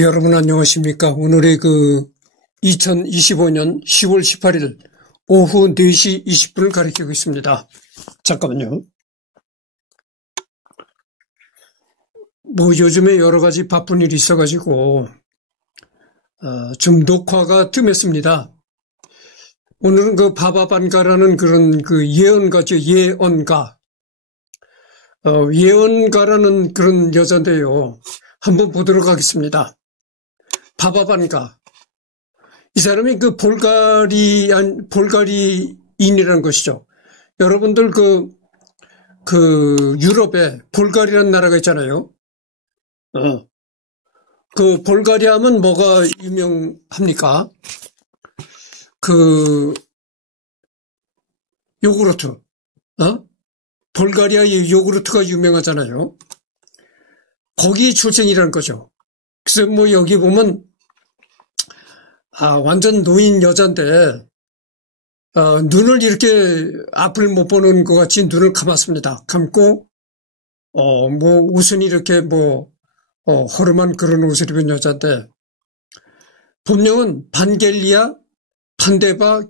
여러분 안녕하십니까? 오늘의 2025년 10월 18일 오후 4시 20분을 가리키고 있습니다. 잠깐만요. 요즘에 여러 가지 바쁜 일이 있어가지고, 좀 녹화가 뜸했습니다. 오늘은 바바반가라는 그런 예언가죠. 예언가. 예언가라는 그런 여자인데요. 한번 보도록 하겠습니다. 바바반가. 이 사람이 볼가리인이라는 것이죠. 여러분들 유럽에 볼가리라는 나라가 있잖아요. 볼가리아 하면 뭐가 유명합니까? 요구르트. 볼가리아의 요구르트가 유명하잖아요. 거기 출생이라는 거죠. 그래서 여기 보면, 완전 노인 여잔데, 눈을 이렇게 앞을 못 보는 것 같이 눈을 감았습니다. 감고, 옷은 이렇게 허름한 그런 옷을 입은 여자인데, 본명은 반겔리아 판데바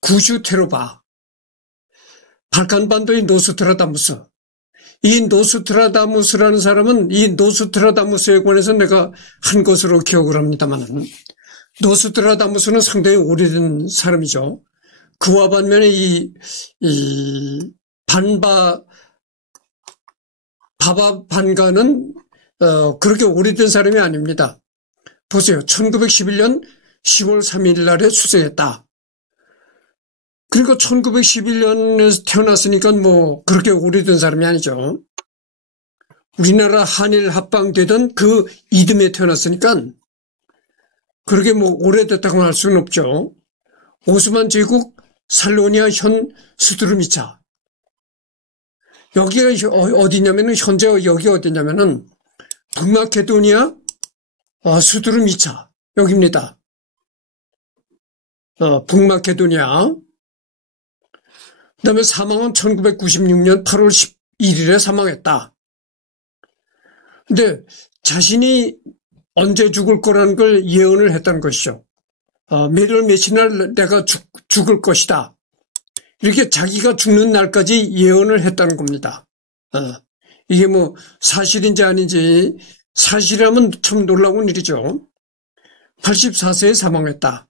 구슈테로바, 발칸반도의 노스트라다무스. 이 노스트라다무스라는 사람은 이 노스트라다무스에 관해서 내가 한 것으로 기억을 합니다만, 노스트라다무스는 상당히 오래된 사람이죠. 그와 반면에 바바반가는 그렇게 오래된 사람이 아닙니다. 보세요. 1911년 10월 3일 날에出生했다. 그리고 1911년에 태어났으니까 그렇게 오래된 사람이 아니죠. 우리나라 한일 합방되던 그 이듬해 태어났으니까 그렇게 오래됐다고 할 수는 없죠. 오스만 제국 살로니아 현 스두르미차. 여기가 어디냐면은, 현재 여기 어디냐면은, 북마케도니아 스두르미차. 여기입니다. 북마케도니아. 그 다음에 사망은 1996년 8월 11일에 사망했다. 근데 자신이 언제 죽을 거라는 걸 예언을 했다는 것이죠. 몇월 며칠 날 내가 죽을 것이다. 이렇게 자기가 죽는 날까지 예언을 했다는 겁니다. 이게 사실인지 아닌지, 사실이라면 참 놀라운 일이죠. 84세에 사망했다.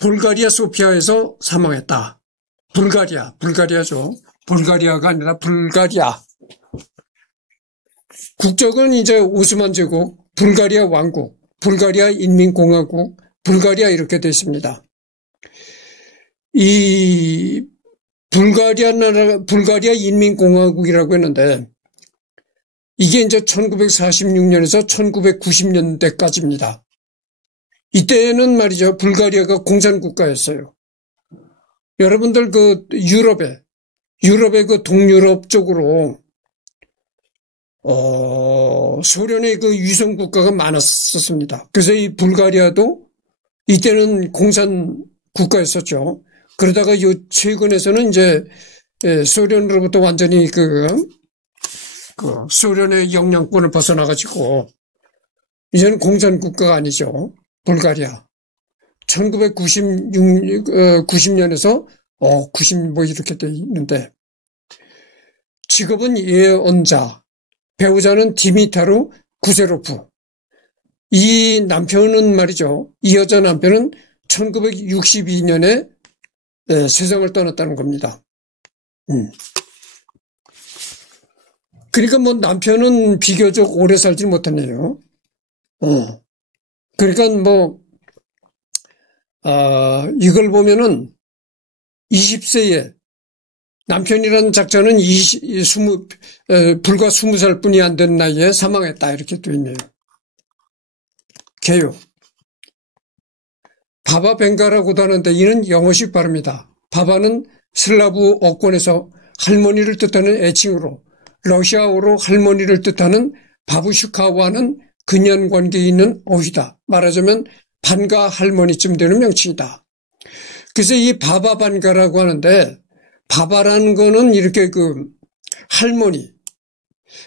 볼가리아 소피아에서 사망했다. 불가리아죠. 볼가리아가 아니라 불가리아. 국적은 이제 오스만 제국, 불가리아 왕국, 불가리아 인민공화국, 불가리아 이렇게 되어 있습니다. 이 불가리아 인민공화국이라고 했는데, 이게 이제 1946년에서 1990년대까지입니다. 이때는 말이죠, 불가리아가 공산국가였어요. 여러분들 유럽의 동유럽 쪽으로, 소련의 위성국가가 많았었습니다. 그래서 이 불가리아도 이때는 공산국가였었죠. 그러다가 최근에서는 이제, 소련으로부터 완전히 소련의 영향권을 벗어나가지고, 이제는 공산국가가 아니죠. 불가리아. 1990년에서, 90 이렇게 돼 있는데, 직업은 예언자, 배우자는 디미타르 구세로프. 이 남편은 말이죠. 이 여자 남편은 1962년에 세상을 떠났다는 겁니다. 그러니까 남편은 비교적 오래 살지 못했네요. 그러니까 이걸 보면은 20세에 남편이라는 작자는 불과 20살 뿐이 안 된 나이에 사망했다. 이렇게 돼 있네요. 개요. 바바벤가라고도 하는데 이는 영어식 발음이다. 바바는 슬라브 어권에서 할머니를 뜻하는 애칭으로, 러시아어로 할머니를 뜻하는 바부슈카와는 근연관계에 있는 어휘다. 말하자면 반가 할머니쯤 되는 명칭이다. 그래서 이 바바반가라고 하는데, 바바라는 거는 이렇게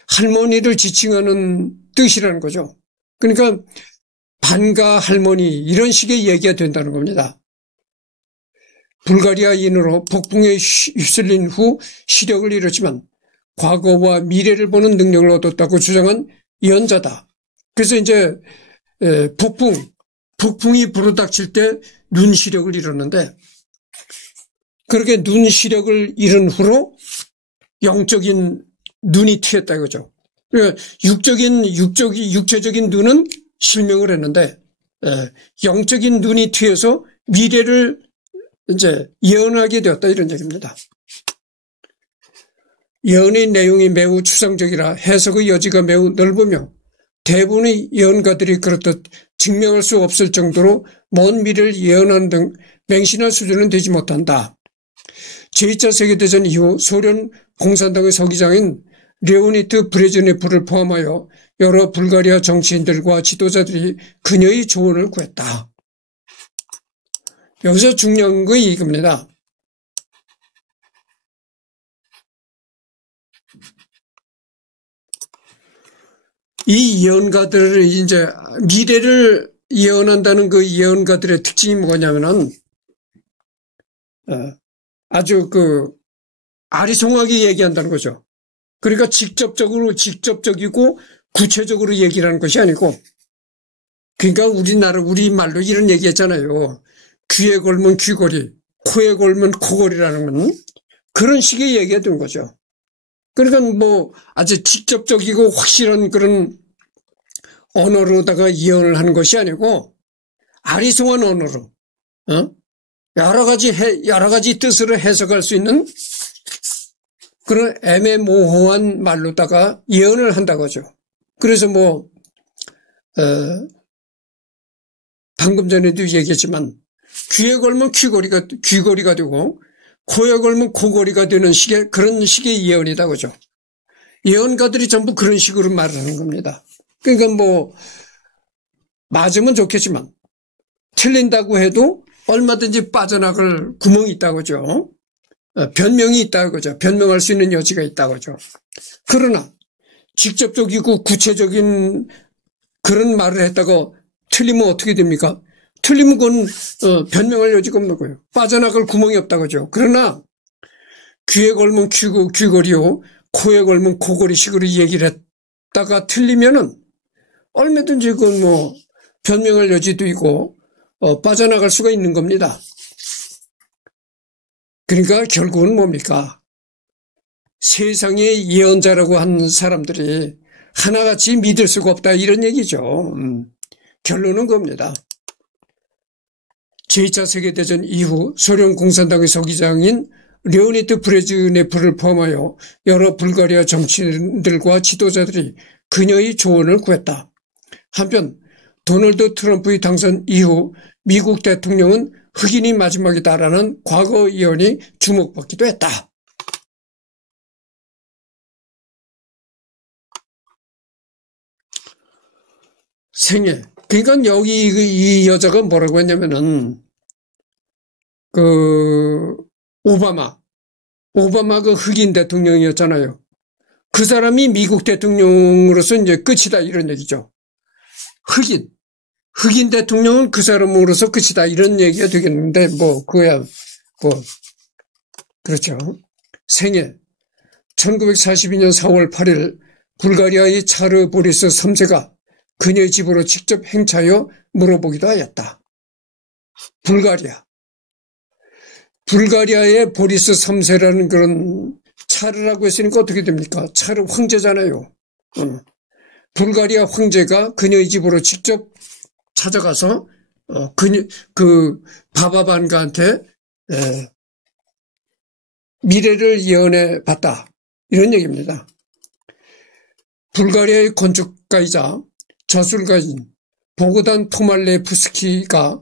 할머니를 지칭하는 뜻이라는 거죠. 그러니까 반가 할머니 이런 식의 얘기가 된다는 겁니다. 불가리아인으로 폭풍에 휩쓸린 후 시력을 잃었지만 과거와 미래를 보는 능력을 얻었다고 주장한 예언자다. 그래서 이제 북풍이 불어닥칠 때 눈 시력을 잃었는데 그렇게 눈 시력을 잃은 후로 영적인 눈이 트였다 이거죠. 그러니까 육체적인 눈은 실명을 했는데 영적인 눈이 트여서 미래를 이제 예언하게 되었다 이런 얘기입니다. 예언의 내용이 매우 추상적이라 해석의 여지가 매우 넓으며 대부분의 예언가들이 그렇듯 증명할 수 없을 정도로 먼 미래를 예언하는 등 맹신할 수준은 되지 못한다. 제2차 세계대전 이후 소련 공산당의 서기장인 레오니드 브레즈네프를 포함하여 여러 불가리아 정치인들과 지도자들이 그녀의 조언을 구했다. 여기서 중요한 거 이겁니다. 이 예언가들을 이제 미래를 예언한다는 그 예언가들의 특징이 뭐냐면은 아주 아리송하게 얘기한다는 거죠. 그러니까 직접적이고 구체적으로 얘기를 하는 것이 아니고 그러니까 우리 말로 이런 얘기했잖아요. 귀에 걸면 귀걸이, 코에 걸면 코걸이라는 건 그런 식의 얘기가 된 거죠. 그러니까 뭐 아주 직접적이고 확실한 그런 언어로다가 예언을 하는 것이 아니고 아리송한 언어로 여러 가지 뜻으로 해석할 수 있는 그런 애매모호한 말로다가 예언을 한다고 하죠. 그래서 방금 전에도 얘기했지만 귀에 걸면 귀걸이가 되고 코에 걸면 코걸이가 되는 그런 식의 예언이다 그죠. 예언가들이 전부 그런 식으로 말을 하는 겁니다. 그러니까 맞으면 좋겠지만 틀린다고 해도 얼마든지 빠져나갈 구멍이 있다고 그죠. 변명이 있다고 그죠. 변명할 수 있는 여지가 있다고 그죠. 그러나 직접적이고 구체적인 그런 말을 했다가 틀리면 어떻게 됩니까? 틀리면 그건 변명할 여지가 없는 거예요. 빠져나갈 구멍이 없다고 그죠. 그러나 귀에 걸면 귀걸이요, 코에 걸면 코걸이 식으로 얘기를 했다가 틀리면은 얼마든지 그건 변명할 여지도 있고 빠져나갈 수가 있는 겁니다. 그러니까 결국은 뭡니까? 세상의 예언자라고 한 사람들이 하나같이 믿을 수가 없다 이런 얘기죠. 결론은 겁니다. 제2차 세계대전 이후 소련 공산당의 서기장인 레오니드 브레즈네프를 포함하여 여러 불가리아 정치인들과 지도자들이 그녀의 조언을 구했다. 한편 도널드 트럼프의 당선 이후 미국 대통령은 흑인이 마지막이다라는 과거 예언이 주목받기도 했다. 생애. 그러니까 여기 이 여자가 뭐라고 했냐면은 오바마 그 흑인 대통령이었잖아요. 그 사람이 미국 대통령으로서 이제 끝이다 이런 얘기죠. 흑인 대통령은 그 사람으로서 끝이다 이런 얘기가 되겠는데 그렇죠. 생애 1942년 4월 8일 불가리아의 차르 보리스 3세가 그녀의 집으로 직접 행차하여 물어보기도 하였다. 불가리아의 보리스 3세라는 그런 차르라고 했으니까 어떻게 됩니까? 차르 황제잖아요. 불가리아 황제가 그녀의 집으로 직접 찾아가서 그 바바반가한테 미래를 예언해 봤다. 이런 얘기입니다. 불가리아의 건축가이자 저술가인 보그단 토말레프스키가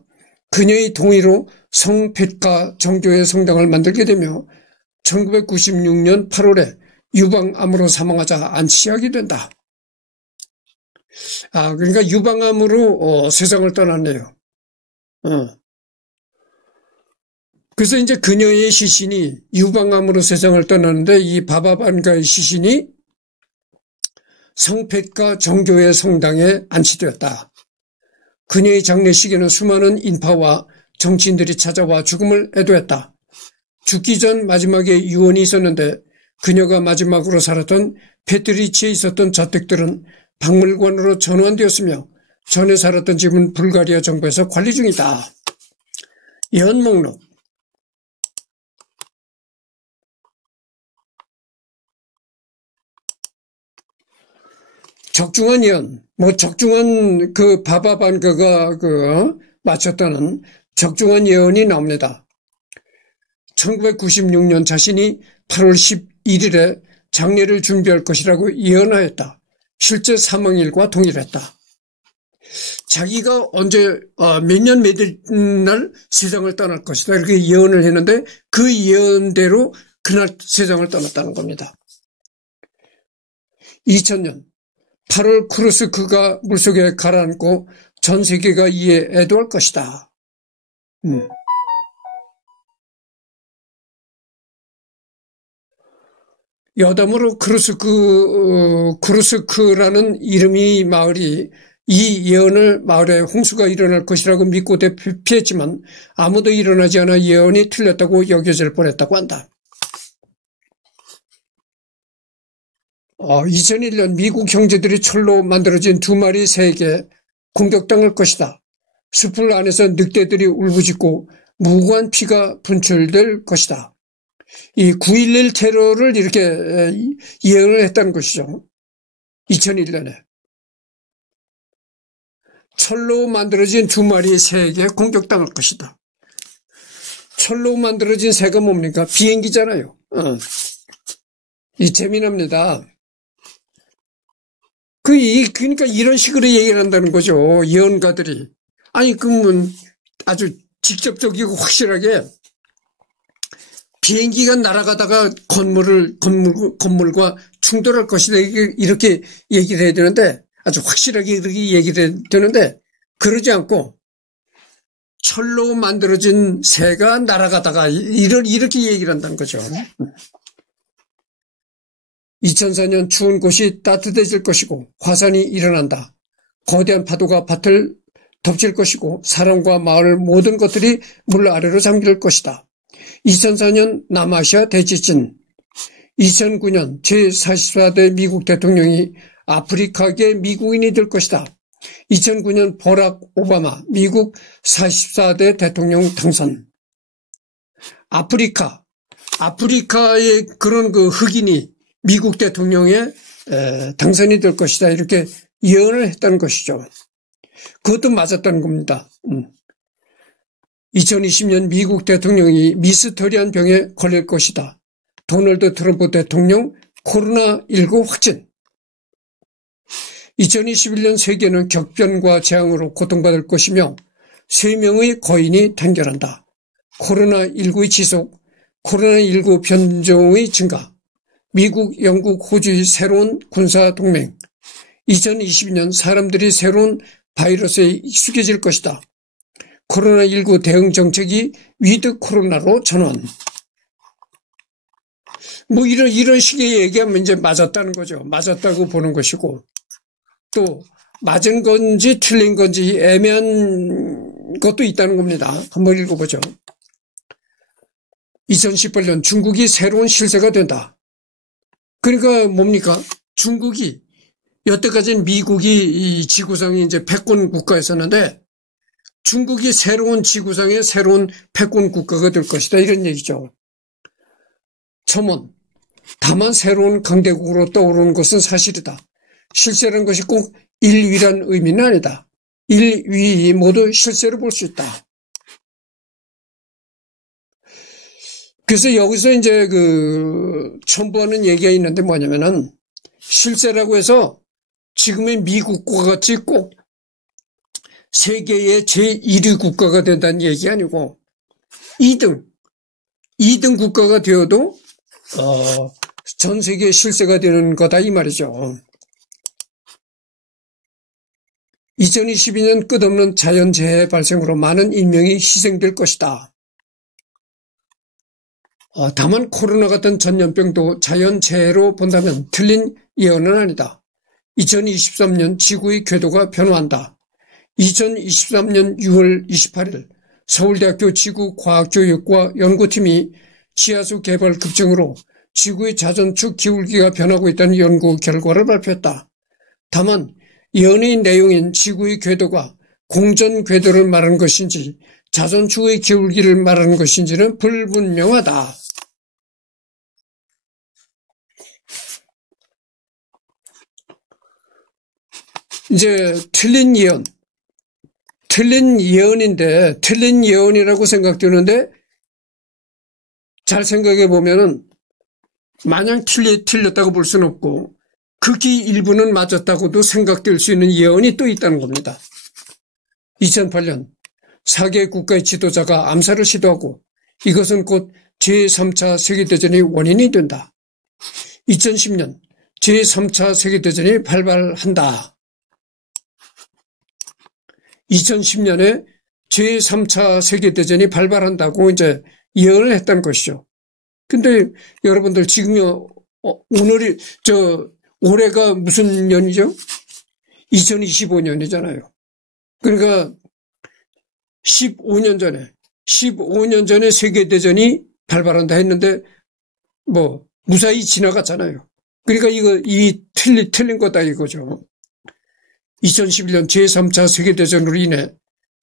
그녀의 동의로 성페트카 정교회 성당을 만들게 되며 1996년 8월에 유방암으로 사망하자 안치하게 된다. 그러니까 유방암으로 세상을 떠났네요. 그래서 이제 그녀의 시신이 유방암으로 세상을 떠났는데 이 바바반가의 시신이 성패과 정교회 성당에 안치되었다. 그녀의 장례식에는 수많은 인파와 정치인들이 찾아와 죽음을 애도했다. 죽기 전 마지막에 유언이 있었는데 그녀가 마지막으로 살았던 페트리치에 있었던 저택들은 박물관으로 전환되었으며 전에 살았던 집은 불가리아 정부에서 관리 중이다. 예언 목록. 적중한 예언, 적중한 바바반가가 맞췄다는 적중한 예언이 나옵니다. 1996년 자신이 8월 11일에 장례를 준비할 것이라고 예언하였다. 실제 사망일과 동일했다. 자기가 언제 몇 년 몇일 날 세상을 떠날 것이다 이렇게 예언을 했는데 그 예언대로 그날 세상을 떠났다는 겁니다. 2000년 8월 쿠르스크가 물속에 가라앉고 전 세계가 이에 애도할 것이다. 여담으로 쿠르스크라는 이름이 마을이 이 예언을 마을에 홍수가 일어날 것이라고 믿고 대피했지만 아무도 일어나지 않아 예언이 틀렸다고 여겨질 뻔했다고 한다. 2001년 미국 형제들이 철로 만들어진 2마리 새에게 공격당할 것이다. 숲을 안에서 늑대들이 울부짖고 무고한 피가 분출될 것이다. 이 9.11 테러를 이렇게 예언을 했다는 것이죠. 2001년에. 철로 만들어진 2마리 새에게 공격당할 것이다. 철로 만들어진 새가 뭡니까? 비행기잖아요. 이 재미납니다. 그러니까 이런 식으로 얘기를 한다는 거죠. 예언가들이. 아니, 그러면 아주 직접적이고 확실하게 비행기가 날아가다가 건물과 충돌할 것이다. 이렇게 얘기를 해야 되는데, 아주 확실하게 이렇게 얘기를 해야 되는데, 그러지 않고, 철로 만들어진 새가 날아가다가, 이렇게 얘기를 한다는 거죠. 2004년 추운 곳이 따뜻해질 것이고 화산이 일어난다. 거대한 파도가 밭을 덮칠 것이고 사람과 마을 모든 것들이 물 아래로 잠길 것이다. 2004년 남아시아 대지진. 2009년 제44대 미국 대통령이 아프리카계 미국인이 될 것이다. 2009년 버락 오바마 미국 44대 대통령 당선. 아프리카의 그런 흑인이 미국 대통령에 당선이 될 것이다. 이렇게 예언을 했다는 것이죠. 그것도 맞았다는 겁니다. 2020년 미국 대통령이 미스터리한 병에 걸릴 것이다. 도널드 트럼프 대통령 코로나19 확진. 2021년 세계는 격변과 재앙으로 고통받을 것이며 3명의 거인이 단결한다. 코로나19의 지속, 코로나19 변종의 증가, 미국, 영국, 호주의 새로운 군사동맹. 2022년 사람들이 새로운 바이러스에 익숙해질 것이다. 코로나19 대응 정책이 위드 코로나로 전환. 이런 식의 얘기하면 이제 맞았다는 거죠. 맞았다고 보는 것이고, 또 맞은 건지 틀린 건지 애매한 것도 있다는 겁니다. 한번 읽어보죠. 2018년 중국이 새로운 실세가 된다. 그러니까 뭡니까? 중국이 여태까지는 미국이 이 지구상에 이제 패권 국가였었는데 중국이 새로운 지구상의 새로운 패권 국가가 될 것이다. 이런 얘기죠. 첨언. 다만 새로운 강대국으로 떠오르는 것은 사실이다. 실세라는 것이 꼭 일위란 의미는 아니다. 일위 모두 실세로 볼 수 있다. 그래서 여기서 이제 첨부하는 얘기가 있는데 뭐냐면은 실세라고 해서 지금의 미국과 같이 꼭 세계의 제1위 국가가 된다는 얘기 아니고 2등 국가가 되어도 전 세계 실세가 되는 거다 이 말이죠. 2022년 끝없는 자연재해 발생으로 많은 인명이 희생될 것이다. 다만 코로나 같은 전염병도 자연재해로 본다면 틀린 예언은 아니다. 2023년 지구의 궤도가 변화한다. 2023년 6월 28일 서울대학교 지구과학교육과 연구팀이 지하수 개발 급증으로 지구의 자전축 기울기가 변하고 있다는 연구 결과를 발표했다. 다만 예언의 내용인 지구의 궤도가 공전 궤도를 말하는 것인지 자전축의 기울기를 말하는 것인지는 불분명하다. 이제 틀린 예언인데 틀린 예언이라고 생각되는데 잘 생각해 보면은 마냥 틀렸다고 볼 수는 없고 극히 일부는 맞았다고도 생각될 수 있는 예언이 또 있다는 겁니다. 2008년 4개 국가의 지도자가 암살을 시도하고 이것은 곧 제3차 세계대전의 원인이 된다. 2010년 제3차 세계대전이 발발한다. 2010년에 제3차 세계대전이 발발한다고 이제 예언을 했다는 것이죠. 근데 여러분들 지금 올해가 무슨 년이죠? 2025년이잖아요. 그러니까 15년 전에 세계대전이 발발한다 했는데 무사히 지나갔잖아요. 그러니까 이 틀린 거다 이거죠. 2011년 제3차 세계대전으로 인해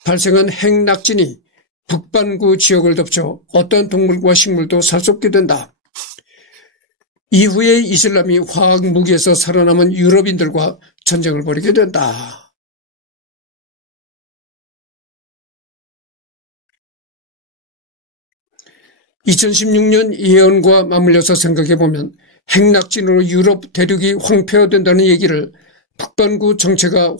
발생한 핵낙진이 북반구 지역을 덮쳐 어떤 동물과 식물도 살 수 없게 된다. 이후에 이슬람이 화학 무기에서 살아남은 유럽인들과 전쟁을 벌이게 된다. (2016년) 예언과 맞물려서 생각해보면 핵낙진으로 유럽 대륙이 황폐화된다는 얘기를 북반구 전체가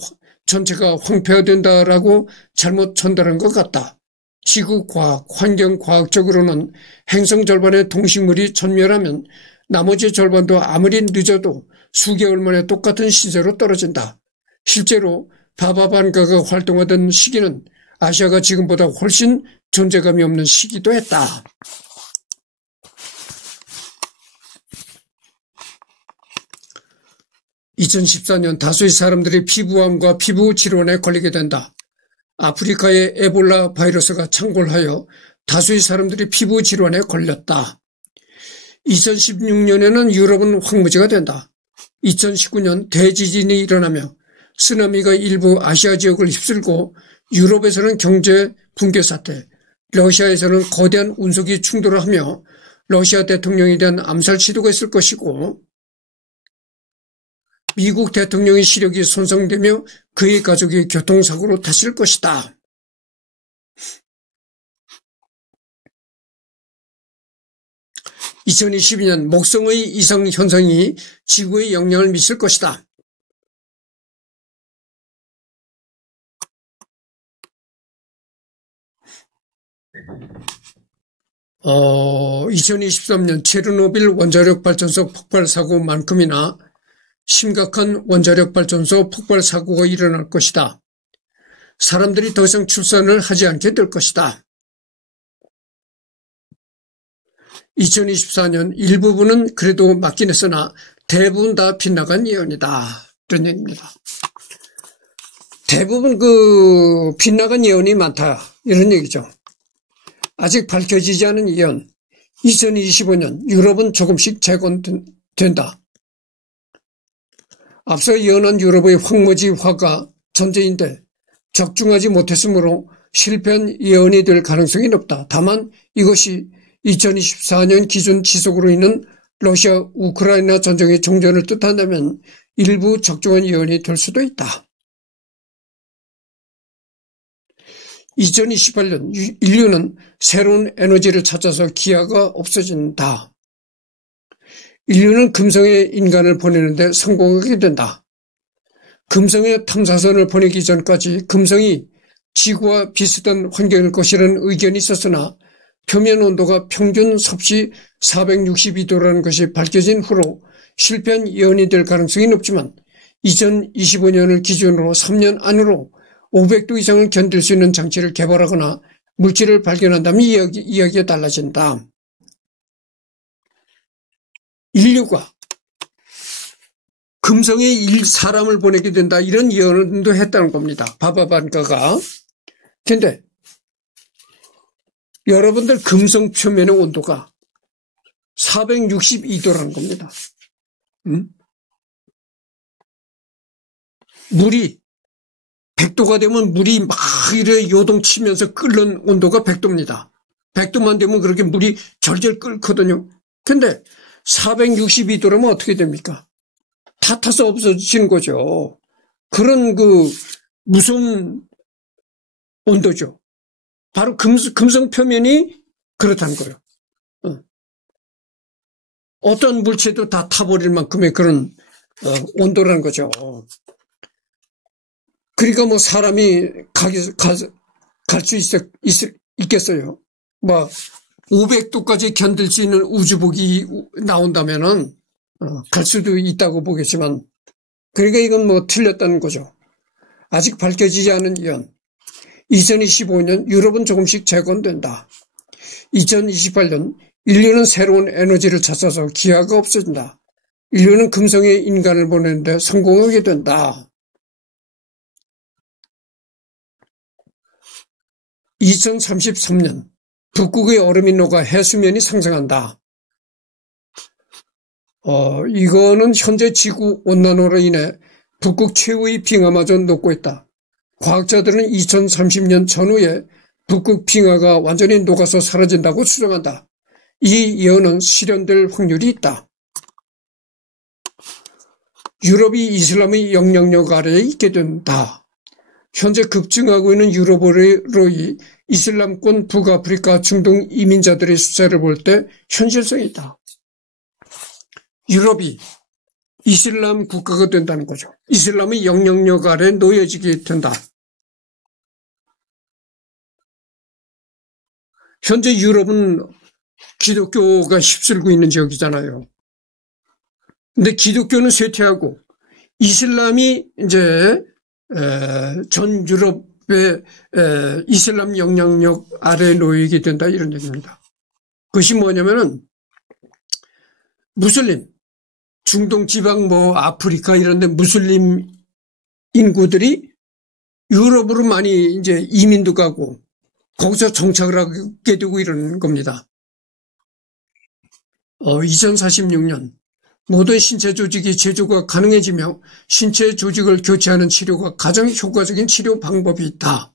황폐화된다라고 잘못 전달한 것 같다. 지구과학, 환경과학적으로는 행성 절반의 동식물이 전멸하면 나머지 절반도 아무리 늦어도 수개월 만에 똑같은 시세로 떨어진다. 실제로 바바반가가 활동하던 시기는 아시아가 지금보다 훨씬 존재감이 없는 시기도 했다. 2014년 다수의 사람들이 피부암과 피부 질환에 걸리게 된다. 아프리카의 에볼라 바이러스가 창궐하여 다수의 사람들이 피부 질환에 걸렸다. 2016년에는 유럽은 황무지가 된다. 2019년 대지진이 일어나며 쓰나미가 일부 아시아 지역을 휩쓸고 유럽에서는 경제 붕괴 사태, 러시아에서는 거대한 운석이 충돌을 하며 러시아 대통령에 대한 암살 시도가 있을 것이고 미국 대통령의 시력이 손상되며 그의 가족이 교통사고로 다칠 것이다. (2022년) 목성의 이상 현상이 지구에 영향을 미칠 것이다. 2023년 체르노빌 원자력 발전소 폭발 사고만큼이나 심각한 원자력 발전소 폭발 사고가 일어날 것이다. 사람들이 더 이상 출산을 하지 않게 될 것이다. 2024년 일부분은 그래도 맞긴 했으나 대부분 다 빗나간 예언이다. 이런 얘기입니다. 대부분 빗나간 예언이 많다. 이런 얘기죠. 아직 밝혀지지 않은 예언. 2025년 유럽은 조금씩 재건된다. 앞서 예언한 유럽의 황무지화가 전제인데 적중하지 못했으므로 실패한 예언이 될 가능성이 높다. 다만 이것이 2024년 기준 지속으로 인한 러시아 우크라이나 전쟁의 종전을 뜻한다면 일부 적중한 예언이 될 수도 있다. 2028년 인류는 새로운 에너지를 찾아서 기아가 없어진다. 인류는 금성에 인간을 보내는데 성공하게 된다. 금성에 탐사선을 보내기 전까지 금성이 지구와 비슷한 환경일 것이라는 의견이 있었으나 표면 온도가 평균 섭씨 462도라는 것이 밝혀진 후로 실패한 예언이 될 가능성이 높지만 2025년을 기준으로 3년 안으로 500도 이상을 견딜 수 있는 장치를 개발하거나 물질을 발견한다면 이야기가 달라진다. 인류가 금성에 사람을 보내게 된다. 이런 예언도 했다는 겁니다. 바바반가가. 근데 여러분들 금성 표면의 온도가 462도라는 겁니다. 물이 100도가 되면 물이 막 이래 요동치면서 끓는 온도가 100도입니다. 100도만 되면 그렇게 물이 절절 끓거든요. 근데 462도라면 어떻게 됩니까? 다 타서 없어지는 거죠. 그런 무서운 온도죠. 바로 금성 표면이 그렇다는 거예요. 어떤 물체도 다 타버릴 만큼의 그런 온도라는 거죠. 그러니까 뭐 사람이 갈 수 있겠어요. 뭐 500도까지 견딜 수 있는 우주복이 나온다면은 갈 수도 있다고 보겠지만, 그러니까 이건 뭐 틀렸다는 거죠. 아직 밝혀지지 않은 예언. 2025년 유럽은 조금씩 재건된다. 2028년 인류는 새로운 에너지를 찾아서 기아가 없어진다. 인류는 금성에 인간을 보내는데 성공하게 된다. 2033년 북극의 얼음이 녹아 해수면이 상승한다. 이거는 현재 지구 온난화로 인해 북극 최후의 빙하마저 녹고 있다. 과학자들은 2030년 전후에 북극 빙하가 완전히 녹아서 사라진다고 추정한다. 이 예언은 실현될 확률이 있다. 유럽이 이슬람의 영향력 아래에 있게 된다. 현재 급증하고 있는 유럽으로의 이슬람권 북아프리카 중동 이민자들의 숫자를 볼 때 현실성이 있다. 유럽이 이슬람 국가가 된다는 거죠. 이슬람의 영향력 아래 놓여지게 된다. 현재 유럽은 기독교가 휩쓸고 있는 지역이잖아요. 근데 기독교는 쇠퇴하고 이슬람이 이제 전 유럽의 이슬람 영향력 아래에 놓이게 된다, 이런 얘기입니다. 그것이 뭐냐면은 무슬림, 중동 지방 아프리카 이런 데 무슬림 인구들이 유럽으로 많이 이제 이민도 가고 거기서 정착을 하게 되고 이러는 겁니다. 2046년 모두의 신체 조직이 재조가 가능해지며 신체 조직을 교체하는 치료가 가장 효과적인 치료 방법이 있다.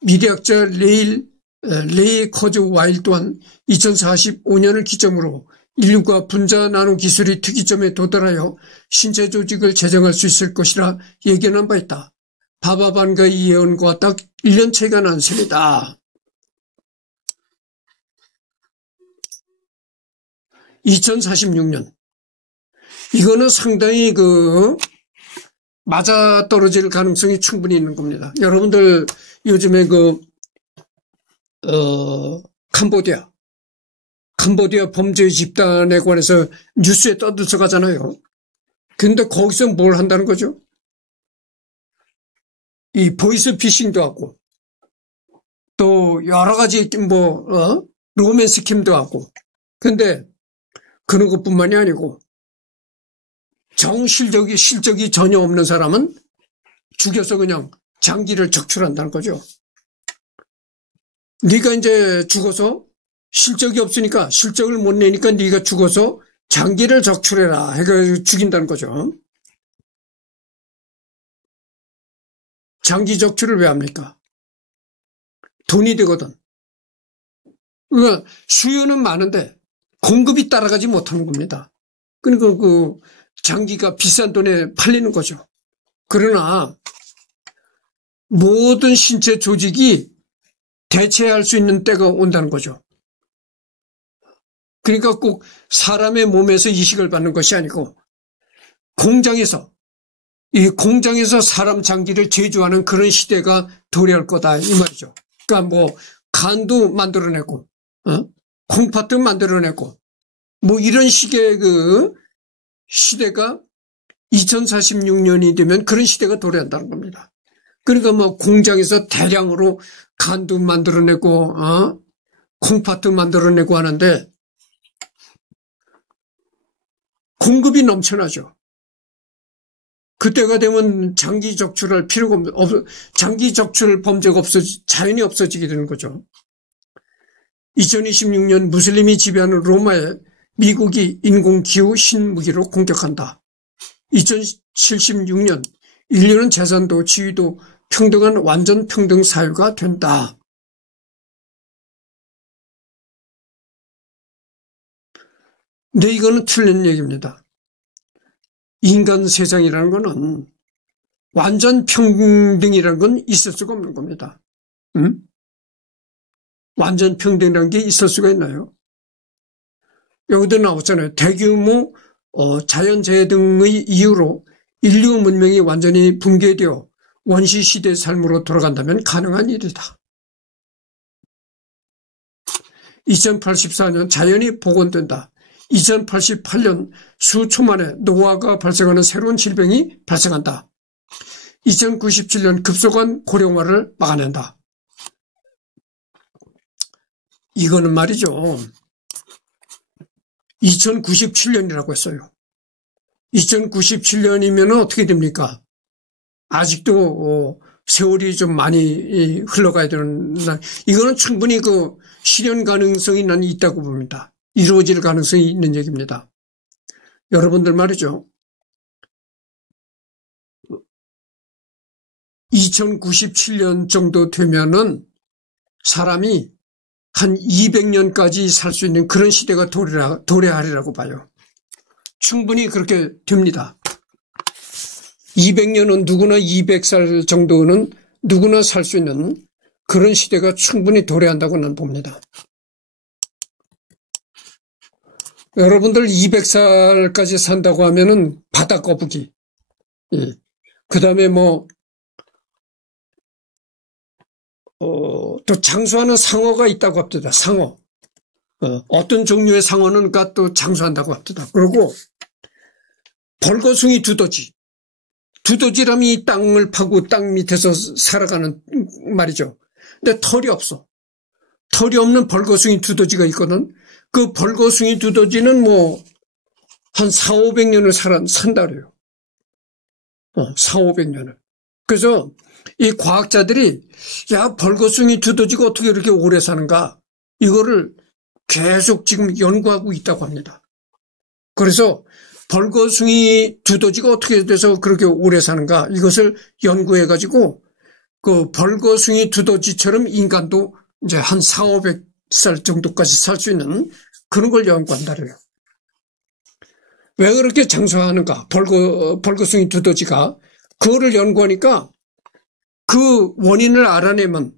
미래학자 레이 커즈 와일 또한 2045년을 기점으로 인류가 분자 나노 기술이 특이점에 도달하여 신체 조직을 재정할 수 있을 것이라 예견한 바 있다. 바바반가의 예언과 딱 1년 차이가 난 셈이다. 2046년. 이거는 상당히 맞아떨어질 가능성이 충분히 있는 겁니다. 여러분들 요즘에 캄보디아 범죄 집단에 관해서 뉴스에 떠들썩하잖아요. 근데 거기서 뭘 한다는 거죠? 이 보이스 피싱도 하고, 또 여러 가지 로맨스 스캠도 하고. 근데 그런 것뿐만이 아니고 실적이 전혀 없는 사람은 죽여서 그냥 장기를 적출한다는 거죠. 네가 이제 죽어서 실적이 없으니까, 실적을 못 내니까 네가 죽어서 장기를 적출해라 해서 죽인다는 거죠. 장기 적출을 왜 합니까? 돈이 되거든. 그러니까 수요는 많은데 공급이 따라가지 못하는 겁니다. 그러니까 장기가 비싼 돈에 팔리는 거죠. 그러나 모든 신체 조직이 대체할 수 있는 때가 온다는 거죠. 그러니까 꼭 사람의 몸에서 이식을 받는 것이 아니고 공장에서 사람 장기를 제조하는 그런 시대가 도래할 거다, 이 말이죠. 그러니까 간도 만들어내고, 콩팥도 만들어내고, 이런 식의 시대가 2046년이 되면 그런 시대가 도래한다는 겁니다. 그러니까 공장에서 대량으로 간도 만들어내고, 콩팥도 만들어내고 하는데 공급이 넘쳐나죠. 그때가 되면 장기 적출할 필요가 장기 적출 범죄가 자연히 없어지게 되는 거죠. 2026년 무슬림이 지배하는 로마에 미국이 인공기후 신무기로 공격한다. 2076년 인류는 재산도 지위도 평등한 완전 평등 사회가 된다. 근데 이거는 틀린 얘기입니다. 인간 세상이라는 거는 완전 평등이라는 건 있을 수가 없는 겁니다. 완전 평등이라는 게 있을 수가 있나요? 여기도 나왔잖아요. 대규모 자연재해 등의 이유로 인류 문명이 완전히 붕괴되어 원시시대의 삶으로 돌아간다면 가능한 일이다. 2084년 자연이 복원된다. 2088년 수초 만에 노화가 발생하는 새로운 질병이 발생한다. 2097년 급속한 고령화를 막아낸다. 이거는 말이죠. 2097년이라고 했어요. 2097년이면 어떻게 됩니까? 아직도 세월이 좀 많이 흘러가야 되는 날. 이거는 충분히 그 실현 가능성이 난 있다고 봅니다. 이루어질 가능성이 있는 얘기입니다. 여러분들 말이죠. 2097년 정도 되면은 사람이 한 200년까지 살 수 있는 그런 시대가 도래하리라고 봐요. 충분히 그렇게 됩니다. 200년은 누구나 200살 정도는 누구나 살 수 있는 그런 시대가 충분히 도래한다고 난 봅니다. 여러분들 200살까지 산다고 하면은 바다 거북이. 예. 그 다음에 또 장수하는 상어가 있다고 합니다. 상어. 어떤 종류의 상어는 또 장수한다고 합니다. 그리고 벌거숭이 두더지. 두더지라면 이 땅을 파고 땅 밑에서 살아가는 말이죠. 근데 털이 없어. 털이 없는 벌거숭이 두더지가 있거든. 그 벌거숭이 두더지는 한 400~500년을 산다 그래요. 400~500년을. 그래서 이 과학자들이 벌거숭이 두더지가 어떻게 이렇게 오래 사는가 이거를 계속 지금 연구하고 있다고 합니다. 그래서 벌거숭이 두더지가 어떻게 돼서 그렇게 오래 사는가 이것을 연구해가지고 그 벌거숭이 두더지처럼 인간도 이제 한 400~500살 정도까지 살 수 있는 그런 걸 연구한다 그래요. 왜 그렇게 장수하는가? 벌거숭이 두더지가 그거를 연구하니까 그 원인을 알아내면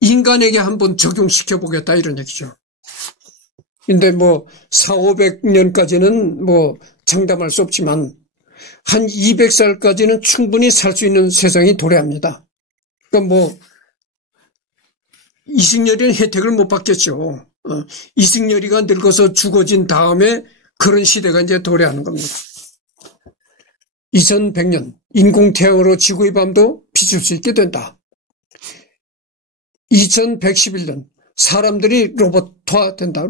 인간에게 한번 적용시켜 보겠다 이런 얘기죠. 근데 400~500년까지는 장담할 수 없지만 한 200살까지는 충분히 살 수 있는 세상이 도래합니다. 그러니까 이승열이는 혜택을 못 받겠죠. 이승열이가 늙어서 죽어진 다음에 그런 시대가 이제 도래하는 겁니다. 2100년 인공태양으로 지구의 밤도 비출 수 있게 된다. 2111년 사람들이 로봇화된다.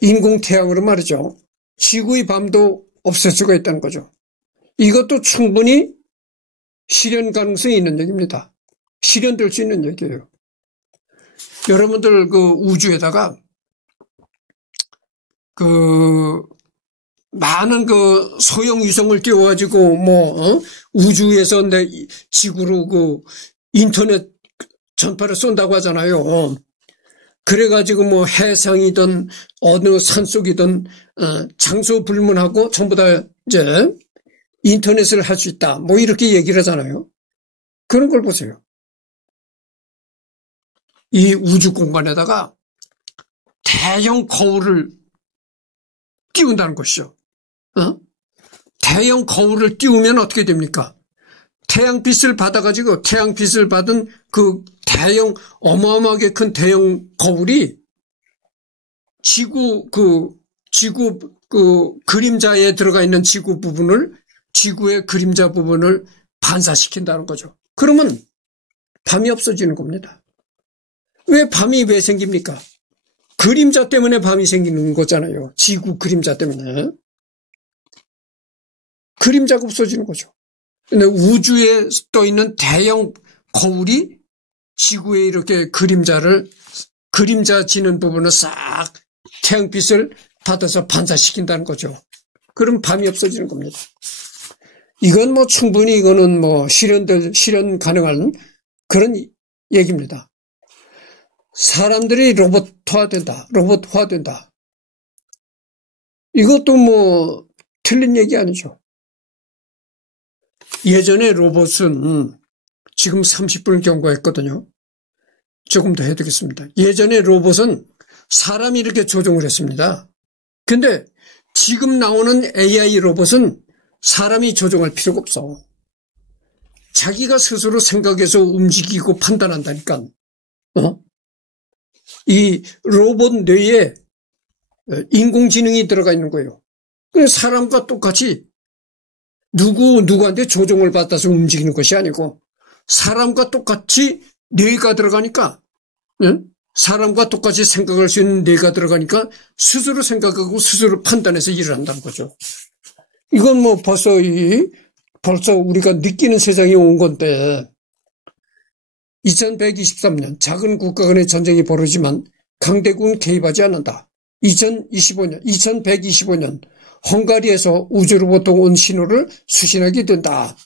인공태양으로 말이죠. 지구의 밤도 없앨 수가 있다는 거죠. 이것도 충분히 실현 가능성이 있는 얘기입니다. 실현될 수 있는 얘기예요. 여러분들 그 우주에다가 많은 소형 위성을 띄워가지고 우주에서 지구로 인터넷 전파를 쏜다고 하잖아요. 그래가지고 해상이든 어느 산속이든 장소 불문하고 전부 다 이제 인터넷을 할 수 있다. 이렇게 얘기를 하잖아요. 그런 걸 보세요. 이 우주 공간에다가 대형 거울을 띄운다는 것이죠. 대형 거울을 띄우면 어떻게 됩니까? 태양빛을 받아가지고 태양빛을 받은 그 대형 어마어마하게 큰 대형 거울이 지구 그림자에 들어가 있는 지구의 그림자 부분을 반사시킨다는 거죠. 그러면 밤이 없어지는 겁니다. 밤이 왜 생깁니까? 그림자 때문에 밤이 생기는 거잖아요. 지구 그림자 때문에. 그림자가 없어지는 거죠. 근데 우주에 떠 있는 대형 거울이 지구에 이렇게 그림자 지는 부분을 싹 태양빛을 받아서 반사시킨다는 거죠. 그럼 밤이 없어지는 겁니다. 이건 뭐 충분히 이거는 뭐 실현 가능한 그런 얘기입니다. 사람들이 로봇화된다. 이것도 뭐 틀린 얘기 아니죠. 예전에 로봇은 지금 30분을 경과했거든요. 조금 더 해두겠습니다. 예전에 로봇은 사람이 이렇게 조종을 했습니다. 근데 지금 나오는 AI 로봇은 사람이 조종할 필요가 없어. 자기가 스스로 생각해서 움직이고 판단한다니까. 이 로봇 뇌에 인공지능이 들어가 있는 거예요. 그래서 사람과 똑같이 누구한테 조종을 받아서 움직이는 것이 아니고 사람과 똑같이 뇌가 들어가니까, 사람과 똑같이 생각할 수 있는 뇌가 들어가니까 스스로 생각하고 스스로 판단해서 일을 한다는 거죠. 이건 뭐 벌써 우리가 느끼는 세상이 온 건데 2123년 작은 국가 간의 전쟁이 벌어지만 강대국은 개입하지 않는다. 2125년 헝가리에서 우주로부터 온 신호를 수신하게 된다.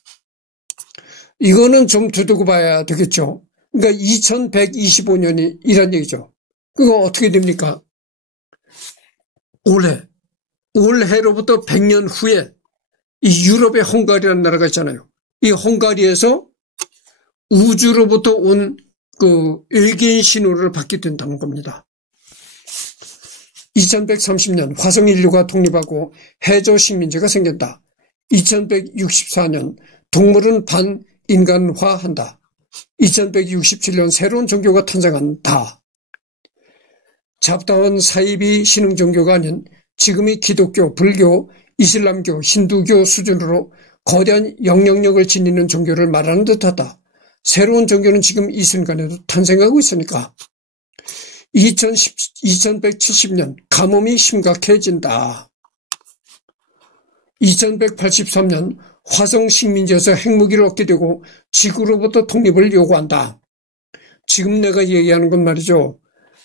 이거는 좀 두두고 봐야 되겠죠. 그러니까 2125년이 이란 얘기죠. 그거 어떻게 됩니까? 올해로부터 100년 후에 이 유럽의 헝가리라는 나라가 있잖아요. 이 헝가리에서 우주로부터 온 그 외계인 신호를 받게 된다는 겁니다. 2130년 화성 인류가 독립하고 해저 식민지가 생긴다. 2164년 동물은 반인간화한다. 2167년 새로운 종교가 탄생한다. 잡다한 사이비 신흥 종교가 아닌 지금의 기독교, 불교, 이슬람교, 힌두교 수준으로 거대한 영향력을 지니는 종교를 말하는 듯하다. 새로운 종교는 지금 이 순간에도 탄생하고 있으니까 2170년 가뭄이 심각해진다. 2183년 화성 식민지에서 핵무기를 얻게 되고 지구로부터 독립을 요구한다. 지금 내가 얘기하는 건 말이죠.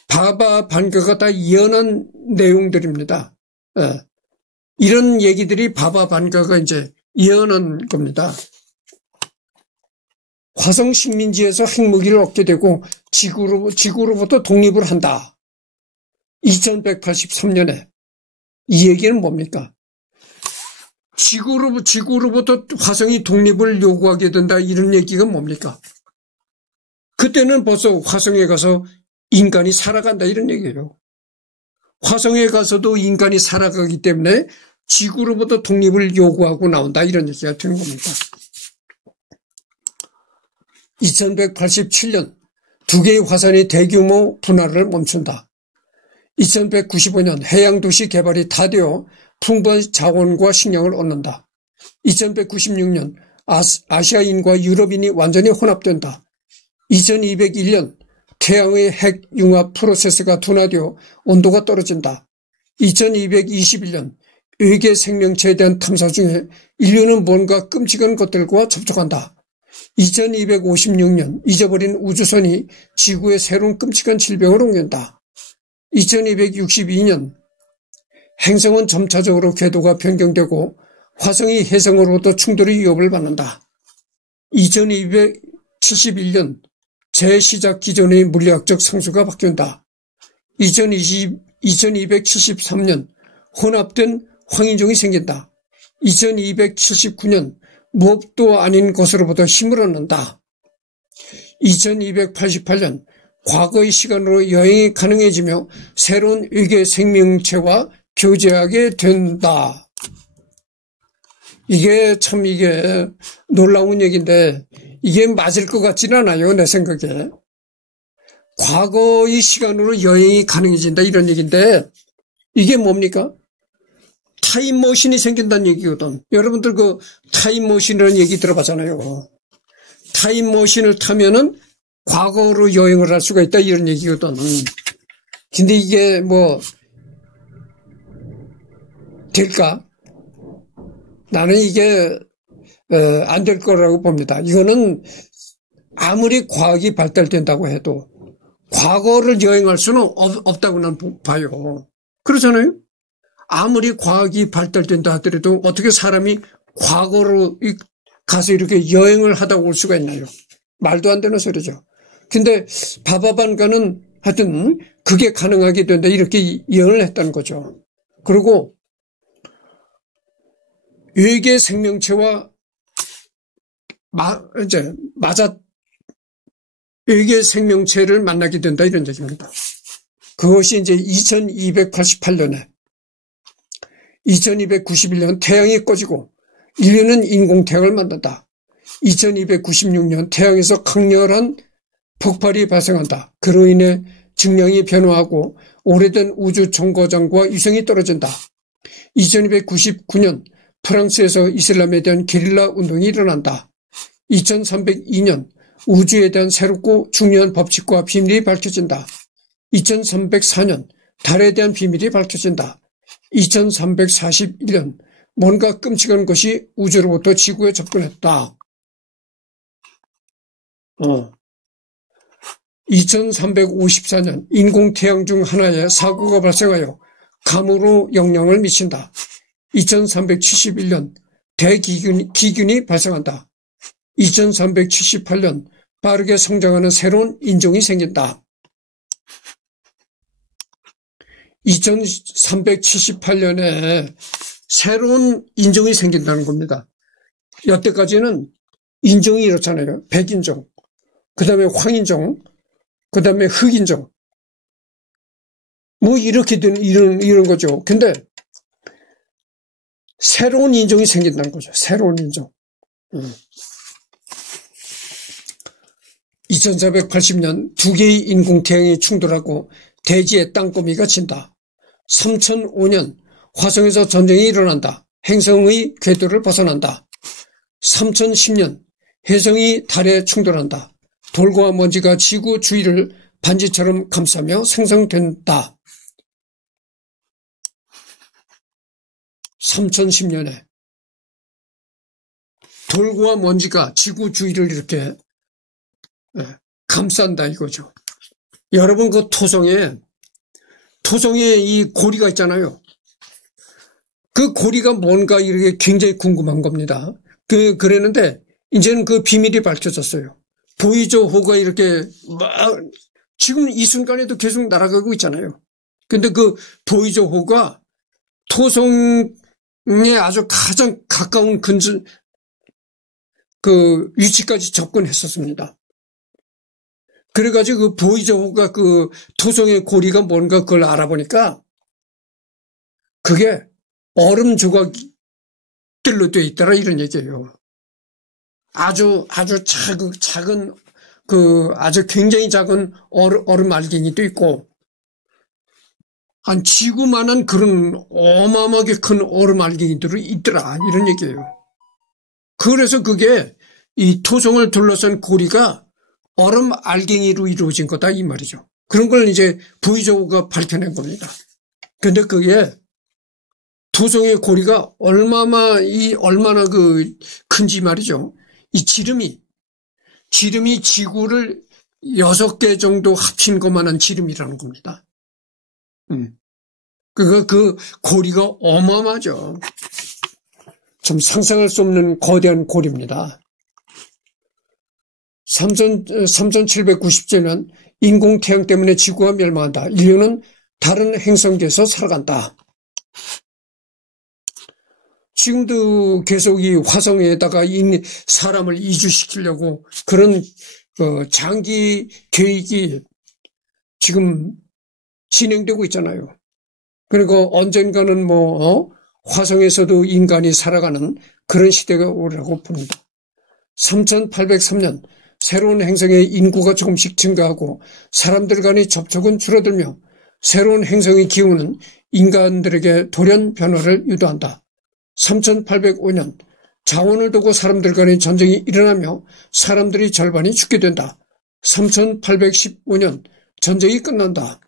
바바 반가가 다 예언한 내용들입니다. 이런 얘기들이 바바 반가가 이제 예언한 겁니다. 화성 식민지에서 핵무기를 얻게 되고 지구로부터 독립을 한다. 2183년에 이 얘기는 뭡니까? 지구로부터 화성이 독립을 요구하게 된다 이런 얘기가 뭡니까? 그때는 벌써 화성에 가서 인간이 살아간다 이런 얘기예요. 화성에 가서도 인간이 살아가기 때문에 지구로부터 독립을 요구하고 나온다 이런 얘기가 되는 겁니다. 2187년 두 개의 화산이 대규모 분화를 멈춘다. 2195년 해양도시 개발이 다 되어 풍부한 자원과 식량을 얻는다. 2196년 아시아인과 유럽인이 완전히 혼합된다. 2201년 태양의 핵 융합 프로세스가 둔화되어 온도가 떨어진다. 2221년 외계 생명체에 대한 탐사 중에 인류는 뭔가 끔찍한 것들과 접촉한다. 2256년 잊어버린 우주선이 지구에 새로운 끔찍한 질병을 옮긴다. 2262년 행성은 점차적으로 궤도가 변경되고 화성이 혜성으로부터 충돌의 위협을 받는다. 2271년 재시작 기존의 물리학적 상수가 바뀐다. 2273년 혼합된 황인종이 생긴다. 2279년 무엇도 아닌 것으로부터 힘을 얻는다. 2288년 과거의 시간으로 여행이 가능해지며 새로운 외계 생명체와 교제하게 된다. 이게 놀라운 얘기인데 이게 맞을 것 같지는 않아요. 내 생각에. 과거의 시간으로 여행이 가능해진다 이런 얘기인데 이게 뭡니까? 타임머신이 생긴다는 얘기거든. 여러분들 그 타임머신이라는 얘기 들어봤잖아요. 타임머신을 타면은 과거로 여행을 할 수가 있다 이런 얘기거든. 근데 이게 뭐 될까? 나는 이게 안 될 거라고 봅니다. 이거는 아무리 과학이 발달된다고 해도 과거를 여행할 수는 없다고 난 봐요. 그렇잖아요? 아무리 과학이 발달된다 하더라도 어떻게 사람이 과거로 가서 이렇게 여행을 하다 올 수가 있나요? 말도 안 되는 소리죠. 근데 바바반가는 하여튼 그게 가능하게 된다 이렇게 예언을 했다는 거죠. 그리고 외계 생명체와 외계 생명체를 만나게 된다 이런 얘기입니다. 그것이 이제 2288년에 2291년 태양이 꺼지고 인류는 인공태양을 만든다. 2296년 태양에서 강렬한 폭발이 발생한다. 그로 인해 증량이 변화하고 오래된 우주 정거장과 위성이 떨어진다. 2299년 프랑스에서 이슬람에 대한 게릴라 운동이 일어난다. 2302년 우주에 대한 새롭고 중요한 법칙과 비밀이 밝혀진다. 2304년 달에 대한 비밀이 밝혀진다. 2341년 뭔가 끔찍한 것이 우주로부터 지구에 접근했다. 2354년 인공태양 중 하나의 사고가 발생하여 감으로 영향을 미친다. 2371년 대기균이 발생한다. 2378년 빠르게 성장하는 새로운 인종이 생긴다. 2378년에 새로운 인종이 생긴다는 겁니다. 여태까지는 인종이 이렇잖아요. 백인종, 그 다음에 황인종, 그 다음에 흑인종. 뭐 이렇게 된 이런 거죠. 근데 새로운 인종이 생긴다는 거죠. 새로운 인종. 2480년 두 개의 인공태양이 충돌하고 대지에 땅거미가 친다. 3005년 화성에서 전쟁이 일어난다. 행성의 궤도를 벗어난다. 3010년 혜성이 달에 충돌한다. 돌과 먼지가 지구 주위를 반지처럼 감싸며 생성된다. 3010년에 돌과 먼지가 지구 주위를 이렇게 감싼다 이거죠. 여러분 그 토성에 이 고리가 있잖아요. 그 고리가 뭔가 이렇게 굉장히 궁금한 겁니다. 그랬는데 이제는 그 비밀이 밝혀졌어요. 보이저호가 이렇게 막 지금 이 순간에도 계속 날아가고 있잖아요. 근데 그 보이저호가 토성에 아주 가장 가까운 그 위치까지 접근했었습니다. 그래가지고 그 보이저호가 그 토성의 고리가 뭔가 그걸 알아보니까 그게 얼음 조각들로 되어 있더라 이런 얘기예요. 아주 작은 아주 굉장히 작은 얼음 알갱이도 있고 한 지구만한 그런 어마어마하게 큰 얼음 알갱이들이 있더라 이런 얘기예요. 그래서 그게 이 토성을 둘러싼 고리가 얼음 알갱이로 이루어진 거다 이 말이죠. 그런 걸 이제 보이저호가 밝혀낸 겁니다. 근데 그게 토성의 고리가 얼마나 큰지 말이죠. 이 지름이 지구를 6개 정도 합친 것만한 지름이라는 겁니다. 그 고리가 어마어마하죠. 좀 상상할 수 없는 거대한 고리입니다. 3790제는 인공태양 때문에 지구가 멸망한다. 인류는 다른 행성계에서 살아간다. 지금도 계속 이 화성에다가 사람을 이주시키려고 그런 장기 계획이 지금 진행되고 있잖아요. 그리고 언젠가는 화성에서도 인간이 살아가는 그런 시대가 오리라고 봅니다. 3803년 새로운 행성의 인구가 조금씩 증가하고 사람들 간의 접촉은 줄어들며 새로운 행성의 기후는 인간들에게 돌연 변화를 유도한다. 3805년 자원을 두고 사람들 간의 전쟁이 일어나며 사람들이 절반이 죽게 된다. 3815년 전쟁이 끝난다.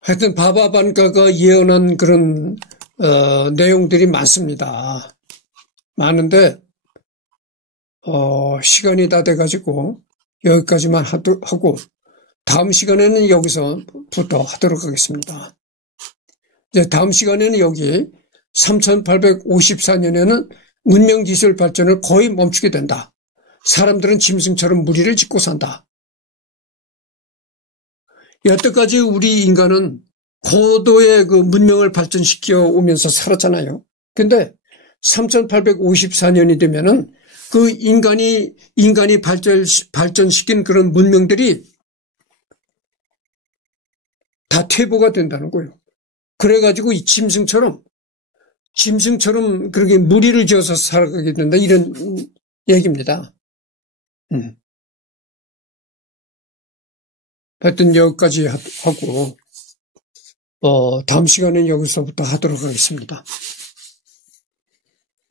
하여튼 바바반가가 예언한 그런 내용들이 많습니다. 많은데 시간이 다 돼가지고 여기까지만 하고 다음 시간에는 여기서부터 하도록 하겠습니다. 이제 다음 시간에는 여기 3854년에는 문명기술 발전을 거의 멈추게 된다. 사람들은 짐승처럼 무리를 짓고 산다. 여태까지 우리 인간은 고도의 그 문명을 발전시켜 오면서 살았잖아요. 근데 3854년이 되면은 그 인간이 발전시킨 그런 문명들이 다 퇴보가 된다는 거예요. 그래가지고 이 짐승처럼 그렇게 무리를 지어서 살아가게 된다. 이런 얘기입니다. 하여튼 여기까지 하고, 다음 시간엔 여기서부터 하도록 하겠습니다.